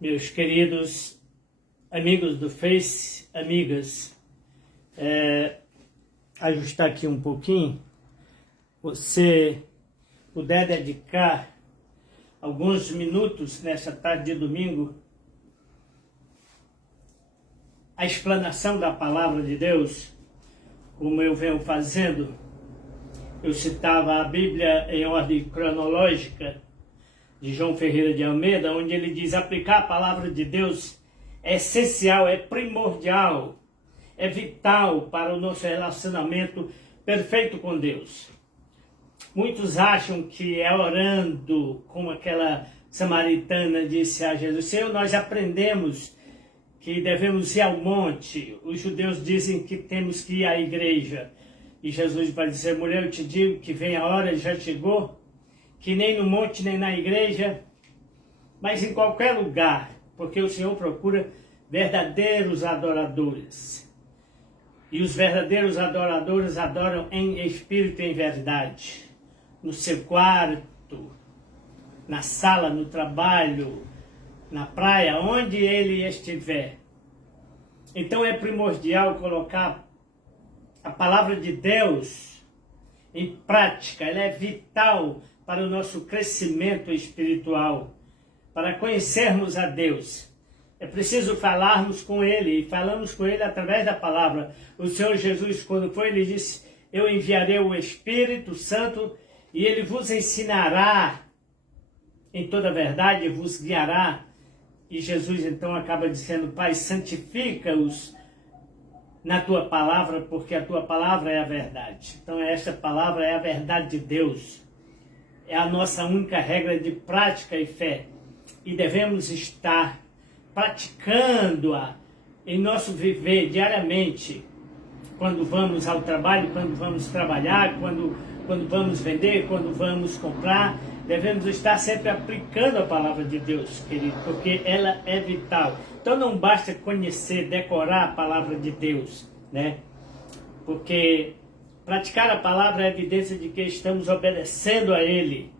Meus queridos amigos do Face, amigas, ajustar aqui um pouquinho, você puder dedicar alguns minutos nessa tarde de domingo à explanação da palavra de Deus, como eu venho fazendo. Eu citava a Bíblia em ordem cronológica, de João Ferreira de Almeida, onde ele diz: aplicar a palavra de Deus é essencial, é primordial, é vital para o nosso relacionamento perfeito com Deus. Muitos acham que é orando, como aquela samaritana disse a Jesus: Senhor, nós aprendemos que devemos ir ao monte. Os judeus dizem que temos que ir à igreja. E Jesus vai dizer: mulher, eu te digo que vem a hora, já chegou, que nem no monte, nem na igreja, mas em qualquer lugar, porque o Senhor procura verdadeiros adoradores. E os verdadeiros adoradores adoram em espírito e em verdade. No seu quarto, na sala, no trabalho, na praia, onde ele estiver. Então é primordial colocar a palavra de Deus em prática. Ela é vital para o nosso crescimento espiritual, para conhecermos a Deus. É preciso falarmos com Ele, e falamos com Ele através da palavra. O Senhor Jesus, quando foi, Ele disse: eu enviarei o Espírito Santo e Ele vos ensinará em toda a verdade, vos guiará. E Jesus então acaba dizendo: Pai, santifica-os na Tua palavra, porque a Tua palavra é a verdade. Então esta palavra é a verdade de Deus. É a nossa única regra de prática e fé. E devemos estar praticando-a em nosso viver diariamente. Quando vamos ao trabalho, quando vamos trabalhar, quando vamos vender, quando vamos comprar. Devemos estar sempre aplicando a palavra de Deus, querido, porque ela é vital. Então não basta conhecer, decorar a palavra de Deus, né? Porque praticar a palavra é evidência de que estamos obedecendo a Ele.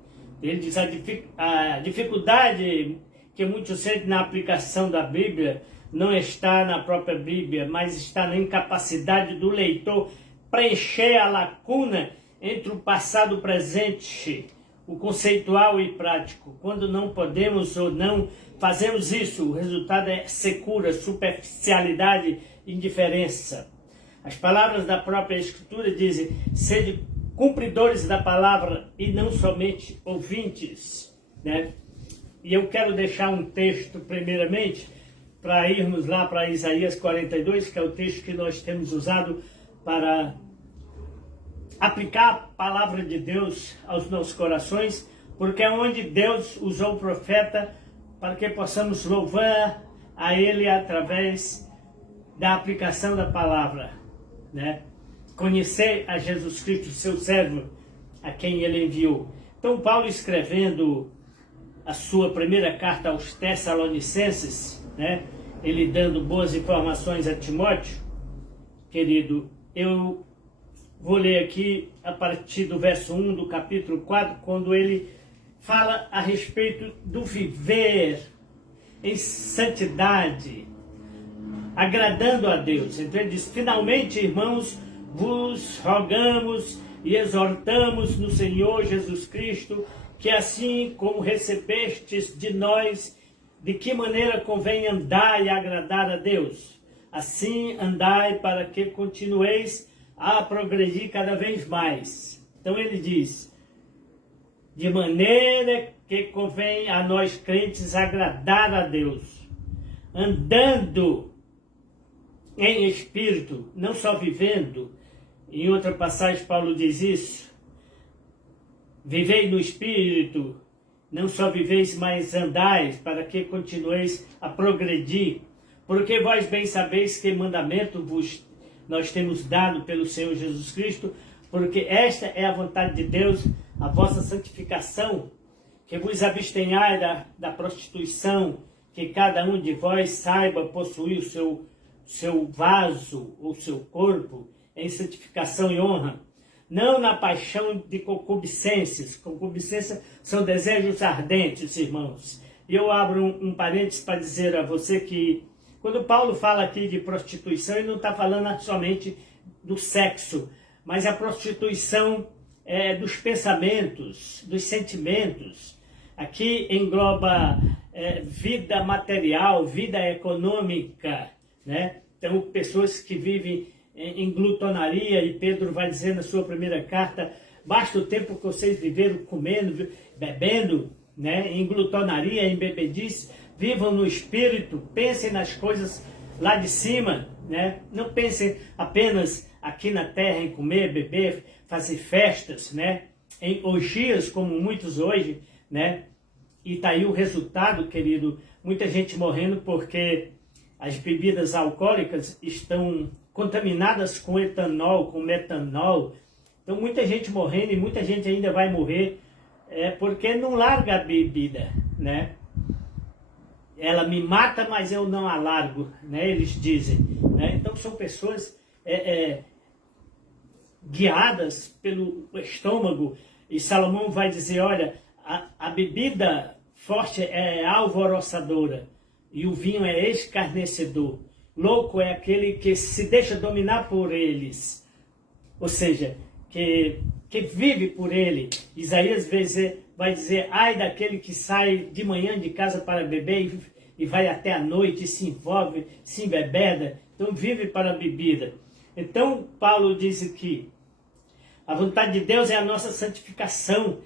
Ele diz: a dificuldade que muitos sentem na aplicação da Bíblia não está na própria Bíblia, mas está na incapacidade do leitor preencher a lacuna entre o passado e o presente, o conceitual e prático. Quando não podemos ou não fazemos isso, o resultado é secura, superficialidade, indiferença. As palavras da própria Escritura dizem: sede cumpridores da palavra e não somente ouvintes, né? E eu quero deixar um texto primeiramente para irmos lá para Isaías 42, que é o texto que nós temos usado para aplicar a palavra de Deus aos nossos corações, porque é onde Deus usou o profeta para que possamos louvar a Ele através da aplicação da palavra, né? Conhecer a Jesus Cristo, seu servo, a quem Ele enviou. Então Paulo, escrevendo a sua primeira carta aos Tessalonicenses, né? Ele dando boas informações a Timóteo, querido, eu vou ler aqui a partir do verso 1 do capítulo 4, quando ele fala a respeito do viver em santidade, agradando a Deus. Então ele diz: finalmente, irmãos, vos rogamos e exortamos no Senhor Jesus Cristo, que assim como recebestes de nós, de que maneira convém andar e agradar a Deus, assim andai, para que continueis a progredir cada vez mais. Então ele diz: de maneira que convém a nós crentes agradar a Deus, andando em espírito, não só vivendo. Em outra passagem Paulo diz isso: vivei no espírito, não só viveis, mas andais, para que continueis a progredir. Porque vós bem sabeis que mandamento nós temos dado pelo Senhor Jesus Cristo, porque esta é a vontade de Deus, a vossa santificação, que vos abstenhai da prostituição, que cada um de vós saiba possuir o seu vaso, ou seu corpo, em santificação e honra, não na paixão de concupiscências. Concupiscência são desejos ardentes, irmãos, E eu abro um parênteses para dizer a você que, quando Paulo fala aqui de prostituição, ele não está falando somente do sexo, mas a prostituição dos pensamentos, dos sentimentos. Aqui engloba vida material, vida econômica, né? Então, pessoas que vivem em glutonaria, e Pedro vai dizer na sua primeira carta, basta o tempo que vocês viveram comendo, bebendo, né? Em glutonaria, em bebedice, vivam no Espírito, pensem nas coisas lá de cima, né? Não pensem apenas aqui na terra em comer, beber, fazer festas, né? Em orgias, como muitos hoje, né? E tá aí o resultado, querido, muita gente morrendo porque as bebidas alcoólicas estão contaminadas com etanol, com metanol. Então muita gente morrendo e muita gente ainda vai morrer porque não larga a bebida, né? Ela me mata, mas eu não a largo, né? Eles dizem, né? Então são pessoas guiadas pelo estômago, e Salomão vai dizer, olha, a bebida forte é alvoroçadora e o vinho é escarnecedor. Louco é aquele que se deixa dominar por eles, ou seja, que vive por ele. Isaías vai dizer, ai daquele que sai de manhã de casa para beber e vai até a noite e se envolve, se embebeda, então vive para a bebida. Então Paulo diz aqui, a vontade de Deus é a nossa santificação,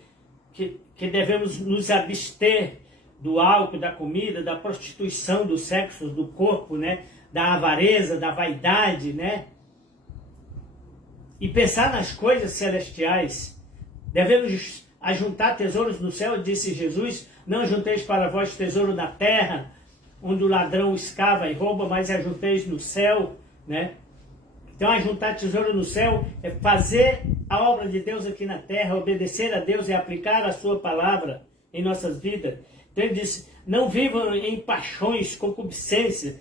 que devemos nos abster do álcool, da comida, da prostituição, do sexo, do corpo, né? Da avareza, da vaidade, né? E pensar nas coisas celestiais. Devemos ajuntar tesouros no céu, disse Jesus, não ajunteis para vós tesouro na terra, onde o ladrão escava e rouba, mas ajunteis no céu, né? Então, ajuntar tesouro no céu é fazer a obra de Deus aqui na terra, obedecer a Deus e aplicar a sua palavra em nossas vidas. Então ele diz, não vivam em paixões, concupiscências,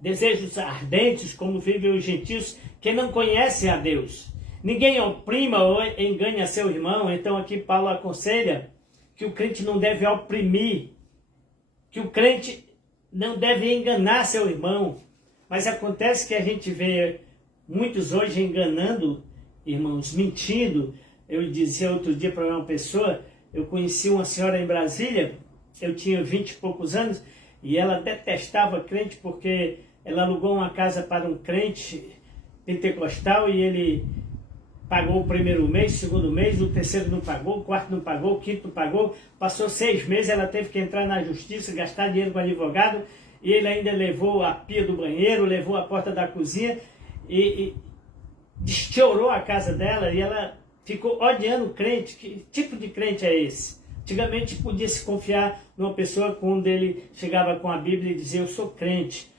desejos ardentes, como vivem os gentios que não conhecem a Deus. Ninguém oprima ou engane a seu irmão. Então aqui Paulo aconselha que o crente não deve oprimir, que o crente não deve enganar seu irmão. Mas acontece que a gente vê muitos hoje enganando, irmãos, mentindo. Eu dizia outro dia para uma pessoa, eu conheci uma senhora em Brasília, eu tinha 20 e poucos anos, e ela detestava crente porque ela alugou uma casa para um crente pentecostal e ele pagou o primeiro mês, o segundo mês, o terceiro não pagou, o quarto não pagou, o quinto não pagou, passou 6 meses, ela teve que entrar na justiça, gastar dinheiro com advogado, e ele ainda levou a pia do banheiro, levou a porta da cozinha, e desteorou a casa dela, e ela ficou odiando o crente. Que tipo de crente é esse? Antigamente podia se confiar numa pessoa quando ele chegava com a Bíblia e dizia, eu sou crente.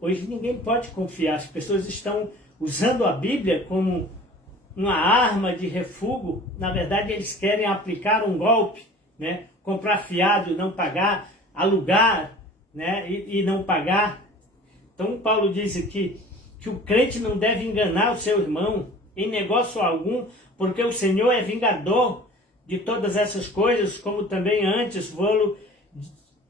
Hoje ninguém pode confiar, as pessoas estão usando a Bíblia como uma arma de refúgio. Na verdade eles querem aplicar um golpe, né? Comprar fiado e não pagar, alugar, né? e não pagar. Então Paulo diz aqui que o crente não deve enganar o seu irmão em negócio algum, porque o Senhor é vingador de todas essas coisas, como também antes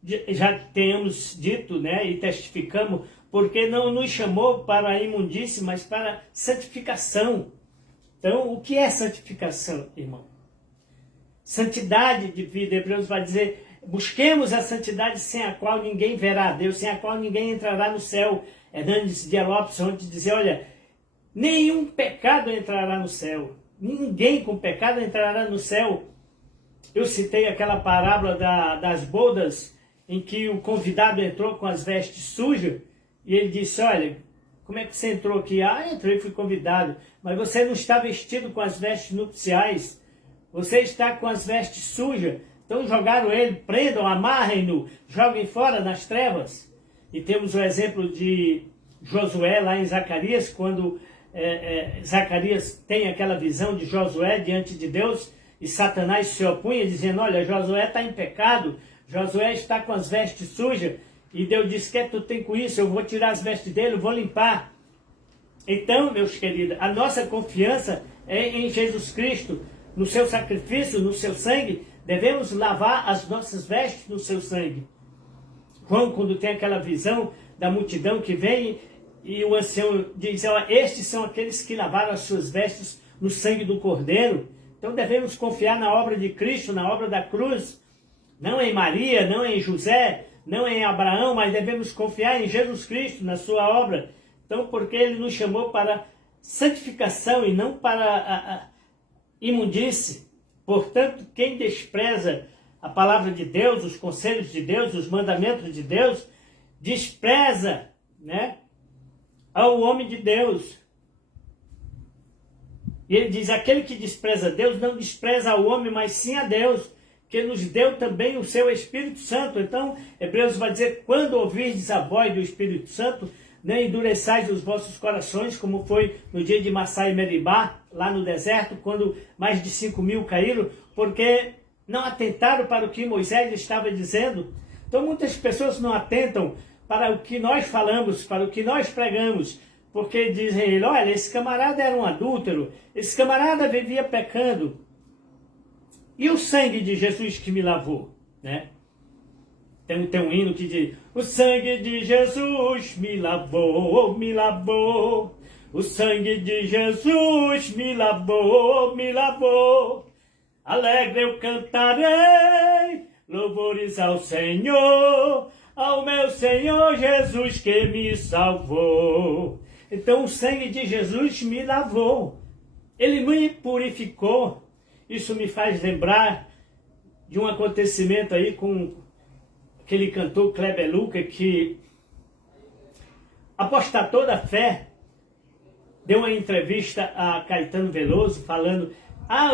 já tenhamos dito, né, e testificamos, porque não nos chamou para a imundície, mas para a santificação. Então, o que é santificação, irmão? Santidade de vida. Hebreus vai dizer, busquemos a santidade sem a qual ninguém verá a Deus, sem a qual ninguém entrará no céu. Hernandes de Lopes ontem dizia, olha, nenhum pecado entrará no céu. Ninguém com pecado entrará no céu. Eu citei aquela parábola das bodas, em que o convidado entrou com as vestes sujas, e ele disse, olha, como é que você entrou aqui? Ah, entrei e fui convidado. Mas você não está vestido com as vestes nupciais. Você está com as vestes sujas. Então jogaram ele, prendam, amarrem-no, joguem fora nas trevas. E temos o exemplo de Josué lá em Zacarias, quando Zacarias tem aquela visão de Josué diante de Deus, e Satanás se opunha, dizendo, olha, Josué está em pecado, Josué está com as vestes sujas, e Deus disse, que tu tem com isso? Eu vou tirar as vestes dele, eu vou limpar. Então, meus queridos, a nossa confiança é em Jesus Cristo, no seu sacrifício, no seu sangue. Devemos lavar as nossas vestes no seu sangue. João, quando tem aquela visão da multidão que vem, e o ancião diz, estes são aqueles que lavaram as suas vestes no sangue do Cordeiro. Então devemos confiar na obra de Cristo, na obra da cruz, não em Maria, não em José, não em Abraão, mas devemos confiar em Jesus Cristo, na sua obra. Então, porque ele nos chamou para santificação e não para a imundície. Portanto, quem despreza a palavra de Deus, os conselhos de Deus, os mandamentos de Deus, despreza, né, ao homem de Deus. E ele diz, aquele que despreza Deus não despreza ao homem, mas sim a Deus, que nos deu também o seu Espírito Santo. Então, Hebreus vai dizer, quando ouvirdes a voz do Espírito Santo, não endureçais os vossos corações, como foi no dia de Massá e Meribá, lá no deserto, quando mais de 5.000 caíram, porque não atentaram para o que Moisés estava dizendo. Então, muitas pessoas não atentam para o que nós falamos, para o que nós pregamos, porque dizem, olha, esse camarada era um adúltero, esse camarada vivia pecando. E o sangue de Jesus que me lavou, né? Tem um hino que diz, o sangue de Jesus me lavou, me lavou. O sangue de Jesus me lavou, me lavou. Alegre eu cantarei, louvores ao Senhor, ao meu Senhor Jesus que me salvou. Então o sangue de Jesus me lavou, ele me purificou. Isso me faz lembrar de um acontecimento aí com aquele cantor Kleber Lucas, que apostatou da fé, deu uma entrevista a Caetano Veloso falando,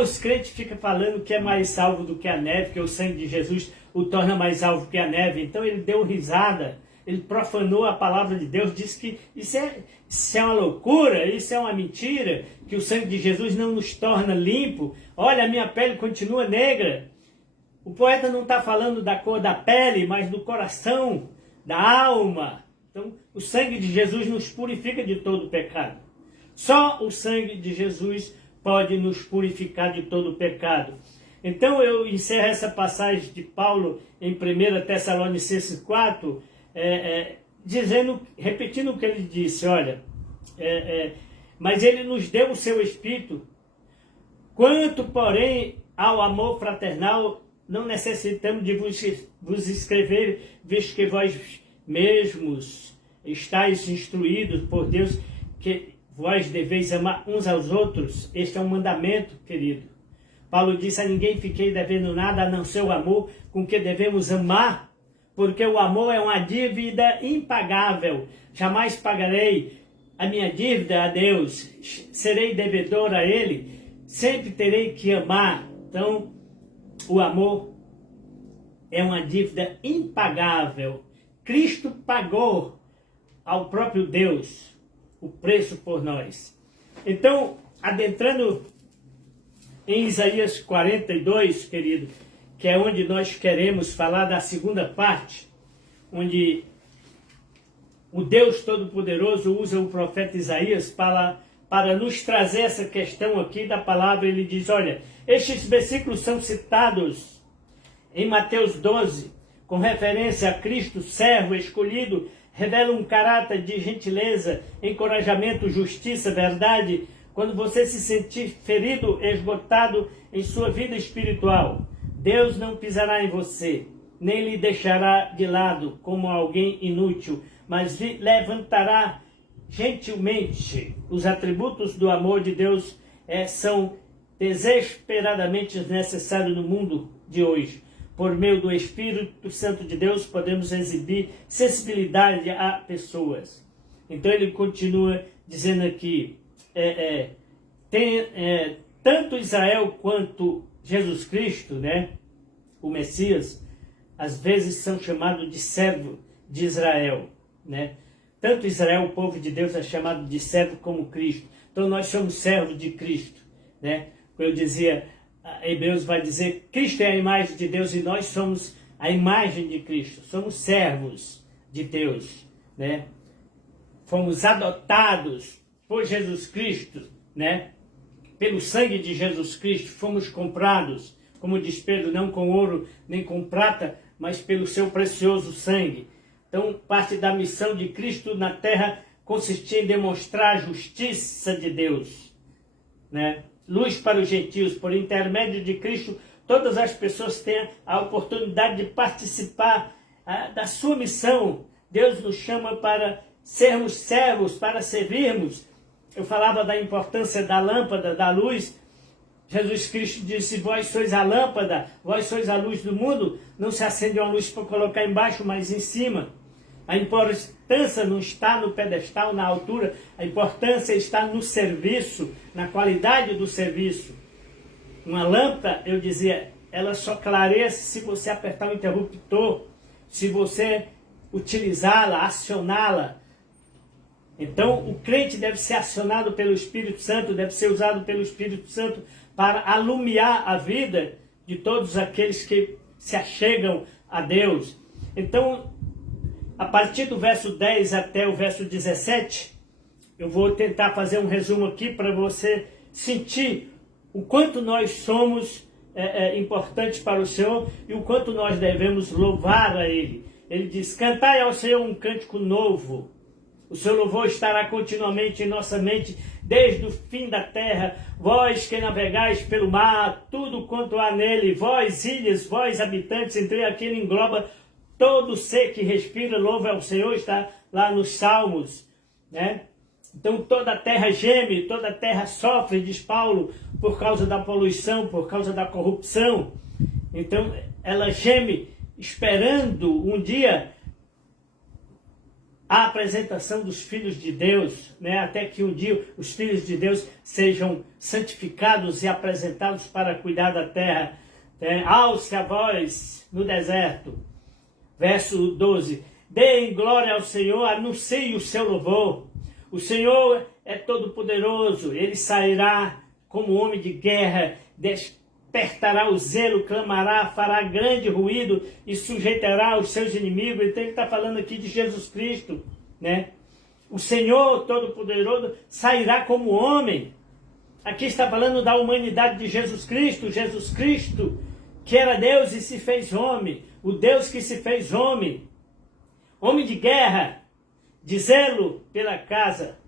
os crentes ficam falando que é mais salvo do que a neve, que o sangue de Jesus o torna mais salvo que a neve. Então ele deu risada, ele profanou a palavra de Deus, disse que isso é uma loucura, isso é uma mentira, que o sangue de Jesus não nos torna limpo. Olha, a minha pele continua negra. O poeta não está falando da cor da pele, mas do coração, da alma. Então, o sangue de Jesus nos purifica de todo pecado. Só o sangue de Jesus pode nos purificar de todo pecado. Então, eu encerro essa passagem de Paulo em 1 Tessalonicenses 4, repetindo o que ele disse, olha, mas ele nos deu o seu Espírito, quanto, porém, ao amor fraternal, não necessitamos de vos escrever, visto que vós mesmos estáis instruídos por Deus, que vós deveis amar uns aos outros. Este é um mandamento, querido. Paulo disse, a ninguém fiquei devendo nada, a não ser o amor com que devemos amar, porque o amor é uma dívida impagável. Jamais pagarei a minha dívida a Deus, serei devedor a Ele, sempre terei que amar. Então, o amor é uma dívida impagável. Cristo pagou ao próprio Deus o preço por nós. Então, adentrando em Isaías 42, querido, que é onde nós queremos falar da segunda parte, onde o Deus Todo-Poderoso usa o profeta Isaías para nos trazer essa questão aqui da palavra. Ele diz, olha, estes versículos são citados em Mateus 12, com referência a Cristo, servo escolhido, revela um caráter de gentileza, encorajamento, justiça, verdade. Quando você se sentir ferido, esgotado em sua vida espiritual, Deus não pisará em você, nem lhe deixará de lado como alguém inútil, mas lhe levantará gentilmente. Os atributos do amor de Deus são desesperadamente necessários no mundo de hoje. Por meio do Espírito Santo de Deus, podemos exibir sensibilidade a pessoas. Então ele continua dizendo aqui, tanto Israel quanto Jesus Cristo, né, o Messias, às vezes são chamados de servo de Israel, né? Tanto Israel, o povo de Deus, é chamado de servo como Cristo. Então nós somos servos de Cristo, né? Como eu dizia, Hebreus vai dizer, Cristo é a imagem de Deus e nós somos a imagem de Cristo. Somos servos de Deus, né? Fomos adotados por Jesus Cristo, né? Pelo sangue de Jesus Cristo, fomos comprados, como diz Pedro, não com ouro nem com prata, mas pelo seu precioso sangue. Então, parte da missão de Cristo na terra consistia em demonstrar a justiça de Deus, né? Luz para os gentios, por intermédio de Cristo, todas as pessoas têm a oportunidade de participar da sua missão. Deus nos chama para sermos servos, para servirmos. Eu falava da importância da lâmpada, da luz. Jesus Cristo disse: vós sois a lâmpada, vós sois a luz do mundo. Não se acende uma luz para colocar embaixo, mas em cima. A importância não está no pedestal, na altura. A importância está no serviço, na qualidade do serviço. Uma lâmpada, eu dizia, ela só clareia se você apertar o interruptor, se você utilizá-la, acioná-la. Então, o crente deve ser acionado pelo Espírito Santo, deve ser usado pelo Espírito Santo para alumiar a vida de todos aqueles que se achegam a Deus. Então, a partir do verso 10 até o verso 17, eu vou tentar fazer um resumo aqui para você sentir o quanto nós somos importantes para o Senhor e o quanto nós devemos louvar a Ele. Ele diz: cantai ao Senhor um cântico novo. O seu louvor estará continuamente em nossa mente, desde o fim da terra. Vós que navegais pelo mar, tudo quanto há nele, vós ilhas, vós habitantes, entre aqui ele engloba todo ser que respira, louva ao Senhor, está lá nos Salmos, né? Então toda a terra geme, toda a terra sofre, diz Paulo, por causa da poluição, por causa da corrupção. Então ela geme esperando um dia a apresentação dos filhos de Deus, né? Até que um dia os filhos de Deus sejam santificados e apresentados para cuidar da terra. Alce a voz no deserto. Verso 12. Deem glória ao Senhor, anuncie o seu louvor. O Senhor é todo poderoso, ele sairá como homem de guerra, despertará o zelo, clamará, fará grande ruído e sujeitará os seus inimigos. Então ele está falando aqui de Jesus Cristo, né? O Senhor Todo-Poderoso sairá como homem. Aqui está falando da humanidade de Jesus Cristo que era Deus e se fez homem, o Deus que se fez homem, homem de guerra, de zelo pela casa,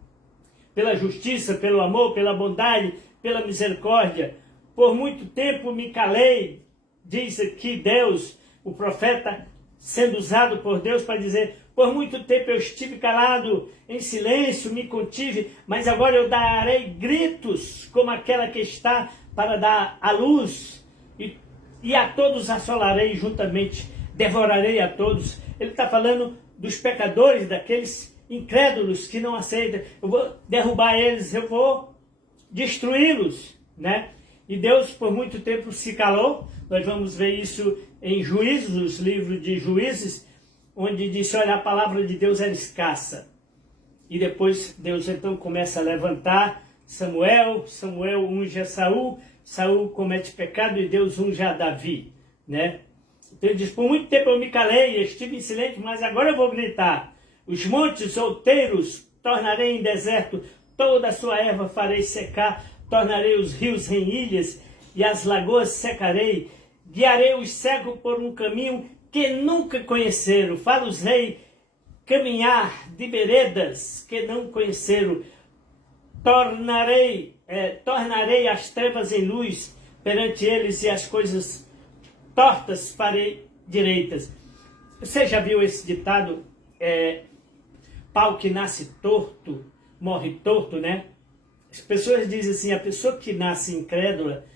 pela justiça, pelo amor, pela bondade, pela misericórdia. Por muito tempo me calei, diz aqui Deus, o profeta sendo usado por Deus para dizer: por muito tempo eu estive calado, em silêncio me contive, mas agora eu darei gritos como aquela que está para dar a luz, e a todos assolarei juntamente, devorarei a todos. Ele está falando dos pecadores, daqueles incrédulos que não aceitam. Eu vou derrubar eles, eu vou destruí-los, né? E Deus por muito tempo se calou. Nós vamos ver isso em Juízes, livro de Juízes, onde diz: olha, a palavra de Deus era escassa. E depois Deus então começa a levantar Samuel unge a Saul, Saul comete pecado e Deus unge a Davi, né? Então ele diz: por muito tempo eu me calei, estive em silêncio, mas agora eu vou gritar. Os montes outeiros tornarei em deserto, toda a sua erva farei secar, tornarei os rios em ilhas e as lagoas secarei, guiarei os cegos por um caminho que nunca conheceram, fazei caminhar de veredas que não conheceram, tornarei as trevas em luz perante eles e as coisas tortas farei direitas. Você já viu esse ditado? Pau que nasce torto, morre torto, né? As pessoas dizem assim: a pessoa que nasce incrédula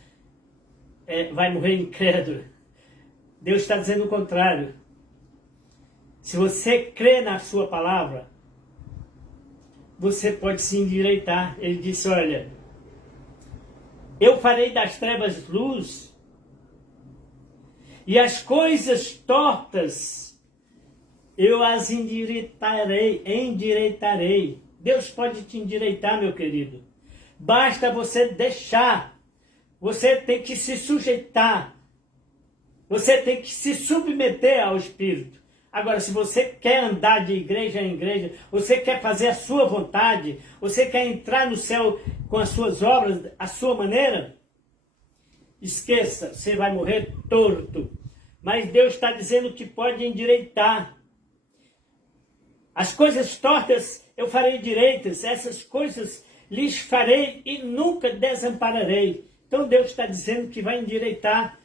vai morrer incrédula. Deus está dizendo o contrário. Se você crê na sua palavra, você pode se endireitar. Ele disse: olha, eu farei das trevas luz, e as coisas tortas eu as endireitarei. Deus pode te endireitar, meu querido. Basta você deixar. Você tem que se sujeitar. Você tem que se submeter ao Espírito. Agora, se você quer andar de igreja em igreja, você quer fazer a sua vontade, você quer entrar no céu com as suas obras, a sua maneira, esqueça, você vai morrer torto. Mas Deus está dizendo que pode endireitar. As coisas tortas eu farei direitas, essas coisas lhes farei e nunca desampararei. Então Deus está dizendo que vai endireitar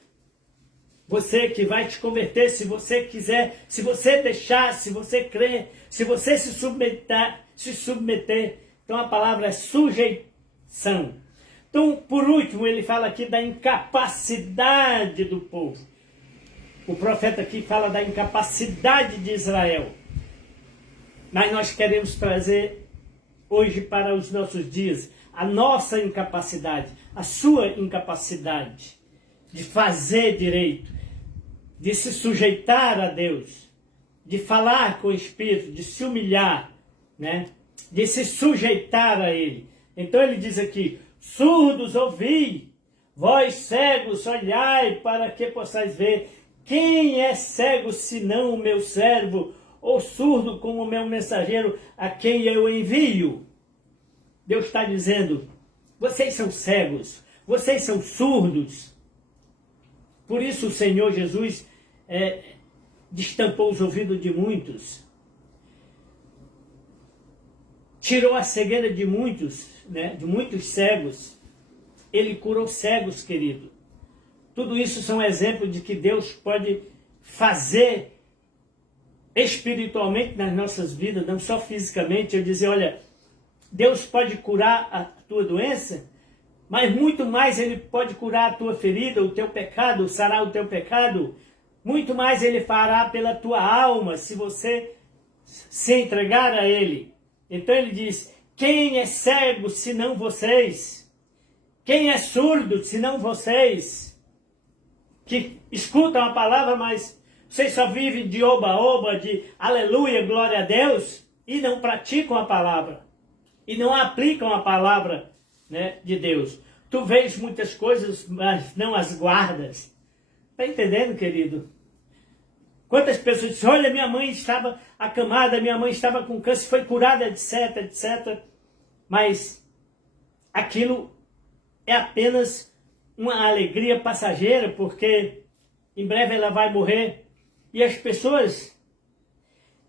você, que vai te converter, se você quiser, se você deixar, se você crer, se você se submeter. Então a palavra é sujeição. Então, por último, ele fala aqui da incapacidade do povo. O profeta aqui fala da incapacidade de Israel. Mas nós queremos trazer hoje para os nossos dias a nossa incapacidade, a sua incapacidade de fazer direito, de se sujeitar a Deus, de falar com o Espírito, de se humilhar, né? De se sujeitar a Ele. Então ele diz aqui, surdos ouvi, vós cegos olhai para que possais ver. Quem é cego senão o meu servo, ou surdo como o meu mensageiro a quem eu envio? Deus está dizendo, vocês são cegos, vocês são surdos. Por isso o Senhor Jesus destampou os ouvidos de muitos, tirou a cegueira de muitos, né, de muitos cegos. Ele curou cegos, querido. Tudo isso são exemplos de que Deus pode fazer espiritualmente nas nossas vidas, não só fisicamente. Eu dizer, olha, Deus pode curar a tua doença, mas muito mais Ele pode curar a tua ferida, o teu pecado, sarar o teu pecado. Muito mais Ele fará pela tua alma, se você se entregar a Ele. Então Ele diz, quem é cego senão vocês? Quem é surdo senão vocês? Que escutam a palavra, mas vocês só vivem de oba-oba, de aleluia, glória a Deus, e não praticam a palavra. E não aplicam a palavra, né, de Deus. Tu vês muitas coisas, mas não as guardas. Está entendendo, querido? Quantas pessoas dizem, olha, minha mãe estava acamada, minha mãe estava com câncer, foi curada, etc, etc. Mas aquilo é apenas uma alegria passageira, porque em breve ela vai morrer. E as pessoas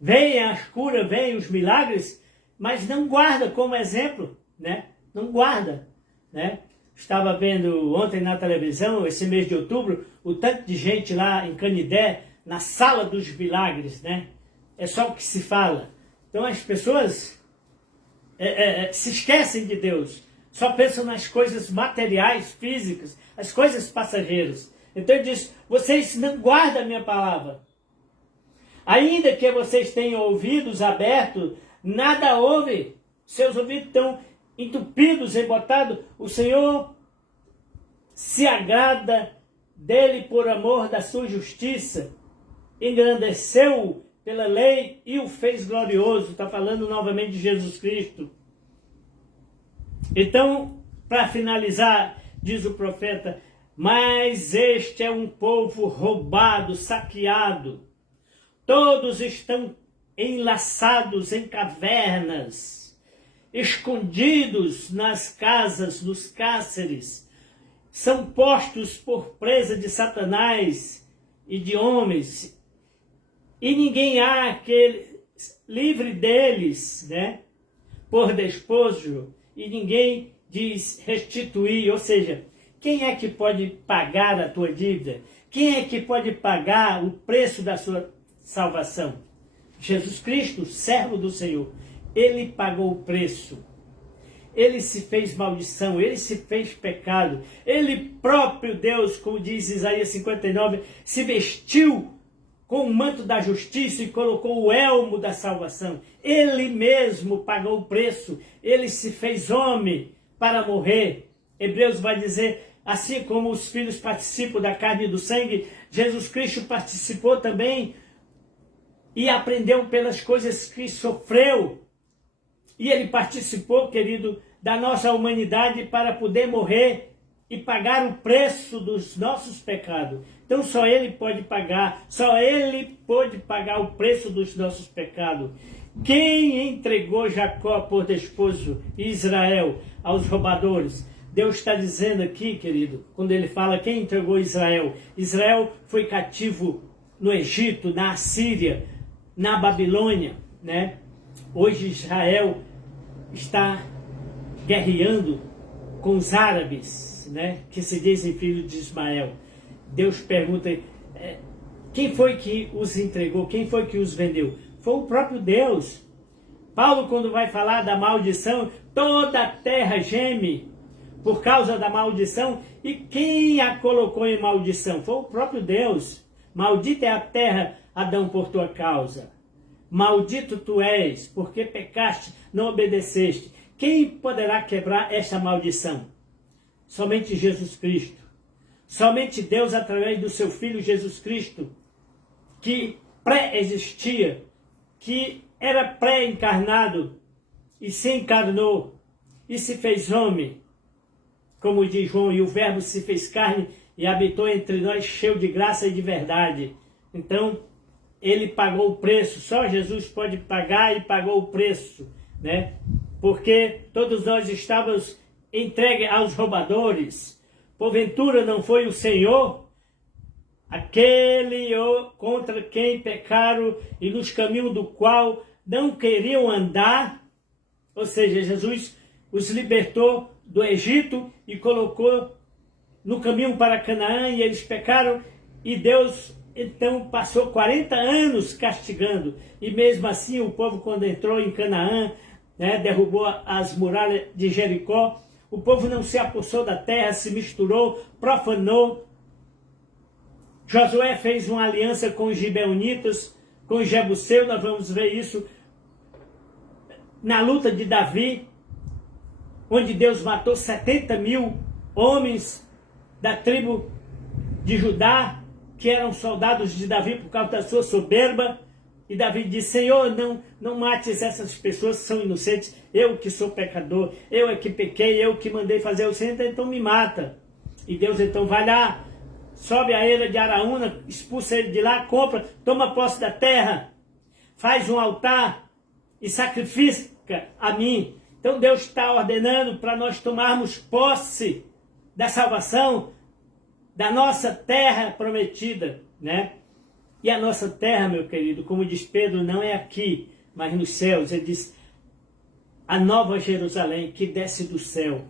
veem as curas, veem os milagres, mas não guarda como exemplo, né? Não guarda, né? Estava vendo ontem na televisão, esse mês de outubro, o tanto de gente lá em Canidé, na sala dos milagres, né? É só o que se fala. Então as pessoas se esquecem de Deus, só pensam nas coisas materiais, físicas, as coisas passageiras. Então ele diz, vocês não guardam a minha palavra. Ainda que vocês tenham ouvidos abertos, nada ouve. Seus ouvidos estão entupidos, embotados. O Senhor se agrada dele por amor da sua justiça. Engrandeceu-o pela lei e o fez glorioso. Está falando novamente de Jesus Cristo. Então, para finalizar, diz o profeta, mas este é um povo roubado, saqueado. Todos estão enlaçados em cavernas, escondidos nas casas, nos cárceres. São postos por presa de Satanás e de homens. E ninguém há que livre deles, né, por despojo, e ninguém diz restituir, ou seja, quem é que pode pagar a tua dívida? Quem é que pode pagar o preço da sua salvação? Jesus Cristo, servo do Senhor, Ele pagou o preço. Ele se fez maldição, Ele se fez pecado. Ele próprio, Deus, como diz Isaías 59, se vestiu com o manto da justiça e colocou o elmo da salvação. Ele mesmo pagou o preço. Ele se fez homem para morrer. Hebreus vai dizer, assim como os filhos participam da carne e do sangue, Jesus Cristo participou também e aprendeu pelas coisas que sofreu. E ele participou, querido, da nossa humanidade para poder morrer e pagar o preço dos nossos pecados. Então só Ele pode pagar, só Ele pode pagar o preço dos nossos pecados. Quem entregou Jacó por despojo e Israel aos roubadores? Deus está dizendo aqui, querido, quando Ele fala quem entregou Israel. Israel foi cativo no Egito, na Assíria, na Babilônia, né? Hoje Israel está guerreando com os árabes, né, que se dizem filhos de Ismael. Deus pergunta, quem foi que os entregou? Quem foi que os vendeu? Foi o próprio Deus. Paulo, quando vai falar da maldição, toda a terra geme por causa da maldição. E quem a colocou em maldição? Foi o próprio Deus. Maldita é a terra, Adão, por tua causa. Maldito tu és, porque pecaste, não obedeceste. Quem poderá quebrar esta maldição? Somente Jesus Cristo. Somente Deus, através do seu Filho Jesus Cristo, que pré-existia, que era pré-encarnado e se encarnou e se fez homem, como diz João, e o Verbo se fez carne e habitou entre nós, cheio de graça e de verdade. Então, ele pagou o preço, só Jesus pode pagar, e pagou o preço, né? Porque todos nós estávamos entregues aos roubadores. Porventura não foi o Senhor aquele contra quem pecaram e nos caminhos do qual não queriam andar? Ou seja, Jesus os libertou do Egito e colocou no caminho para Canaã, e eles pecaram, e Deus então passou 40 anos castigando. E mesmo assim o povo, quando entrou em Canaã, né, derrubou as muralhas de Jericó, o povo não se apossou da terra, se misturou, profanou. Josué fez uma aliança com os gibeonitas, com os jebuseus. Nós vamos ver isso na luta de Davi, onde Deus matou 70.000 homens da tribo de Judá, que eram soldados de Davi por causa da sua soberba. E Davi disse, Senhor, não mates essas pessoas que são inocentes, eu que sou pecador, eu é que pequei, eu que mandei fazer o Senhor, então me mata. E Deus então vai lá, sobe a eira de Araúna, expulsa ele de lá, compra, toma posse da terra, faz um altar e sacrifica a mim. Então Deus está ordenando para nós tomarmos posse da salvação, da nossa terra prometida, né? E a nossa terra, meu querido, como diz Pedro, não é aqui, mas nos céus. Ele diz, a nova Jerusalém que desce do céu.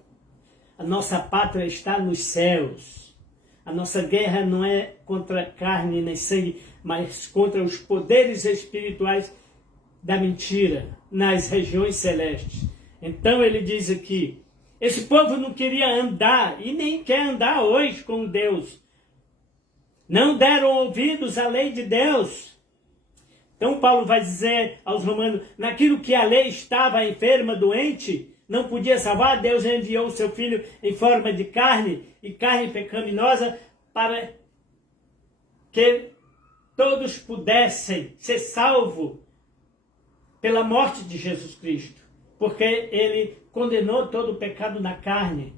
A nossa pátria está nos céus. A nossa guerra não é contra carne nem sangue, mas contra os poderes espirituais da mentira, nas regiões celestes. Então ele diz aqui, esse povo não queria andar, e nem quer andar hoje com Deus. Não deram ouvidos à lei de Deus. Então Paulo vai dizer aos romanos, naquilo que a lei estava enferma, doente, não podia salvar, Deus enviou o seu Filho em forma de carne, e carne pecaminosa, para que todos pudessem ser salvos pela morte de Jesus Cristo. Porque ele condenou todo o pecado na carne.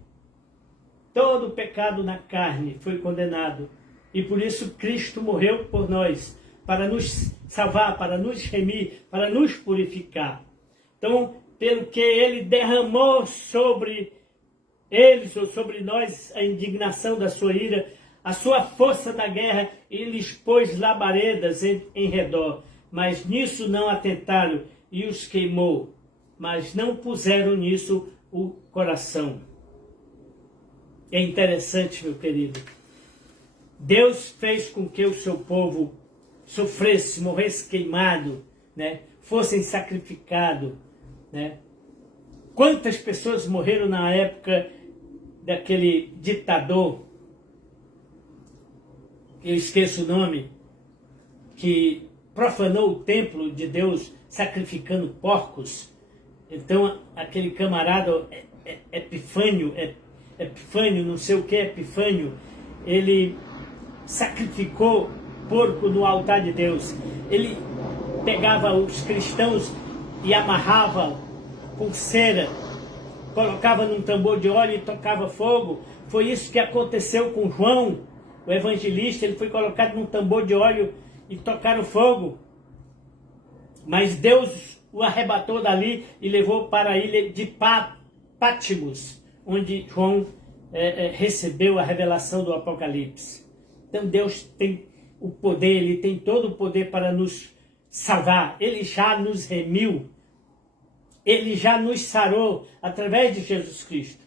Todo o pecado na carne foi condenado. E por isso Cristo morreu por nós, para nos salvar, para nos remir, para nos purificar. Então, pelo que ele derramou sobre eles, ou sobre nós, a indignação da sua ira, a sua força na guerra, e lhes pôs labaredas em redor. Mas nisso não atentaram, e os queimou. Mas não puseram nisso o coração. É interessante, meu querido. Deus fez com que o seu povo sofresse, morresse queimado, né? Fossem sacrificados, né? Quantas pessoas morreram na época daquele ditador, eu esqueço o nome, que profanou o templo de Deus sacrificando porcos. Então aquele camarada Epifânio, não sei o que é Epifânio, ele sacrificou porco no altar de Deus. Ele pegava os cristãos e amarrava com cera, colocava num tambor de óleo e tocava fogo. Foi isso que aconteceu com João, o evangelista. Ele foi colocado num tambor de óleo e tocaram fogo. Mas Deus o arrebatou dali e levou para a ilha de Pátimos, onde João recebeu a revelação do Apocalipse. Então Deus tem o poder, Ele tem todo o poder para nos salvar. Ele já nos remiu, Ele já nos sarou através de Jesus Cristo.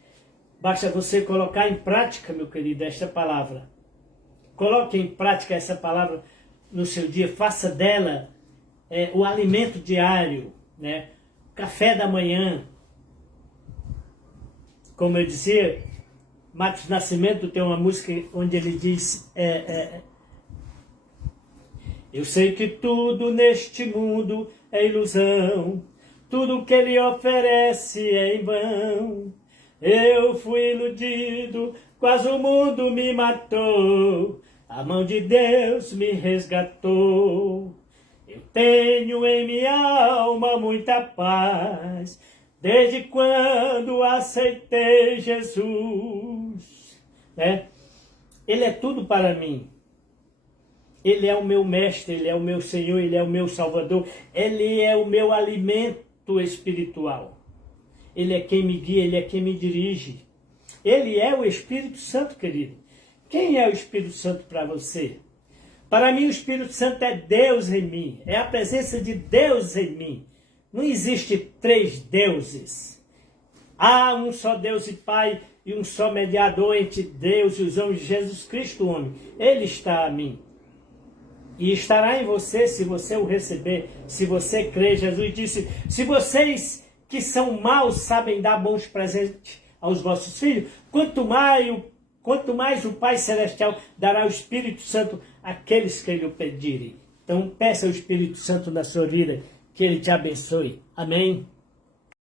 Basta você colocar em prática, meu querido, esta palavra. Coloque em prática essa palavra no seu dia. Faça dela o alimento diário, né? Café da manhã. Como eu dizia, Marcos Nascimento tem uma música onde ele diz... Eu sei que tudo neste mundo é ilusão, tudo que ele oferece é em vão. Eu fui iludido, quase o mundo me matou, a mão de Deus me resgatou. Eu tenho em minha alma muita paz, desde quando aceitei Jesus. Ele é tudo para mim. Ele é o meu mestre, Ele é o meu Senhor, Ele é o meu Salvador. Ele é o meu alimento espiritual. Ele é quem me guia, Ele é quem me dirige. Ele é o Espírito Santo, querido. Quem é o Espírito Santo para você? Para mim, o Espírito Santo é Deus em mim. É a presença de Deus em mim. Não existe três deuses. Há um só Deus e Pai e um só mediador entre Deus e os homens, Jesus Cristo, o homem. Ele está a mim. E estará em você se você o receber, se você crer. Jesus disse, se vocês que são maus sabem dar bons presentes aos vossos filhos, quanto mais o Pai Celestial dará o Espírito Santo àqueles que lhe o pedirem. Então peça ao Espírito Santo na sua vida, que ele te abençoe. Amém?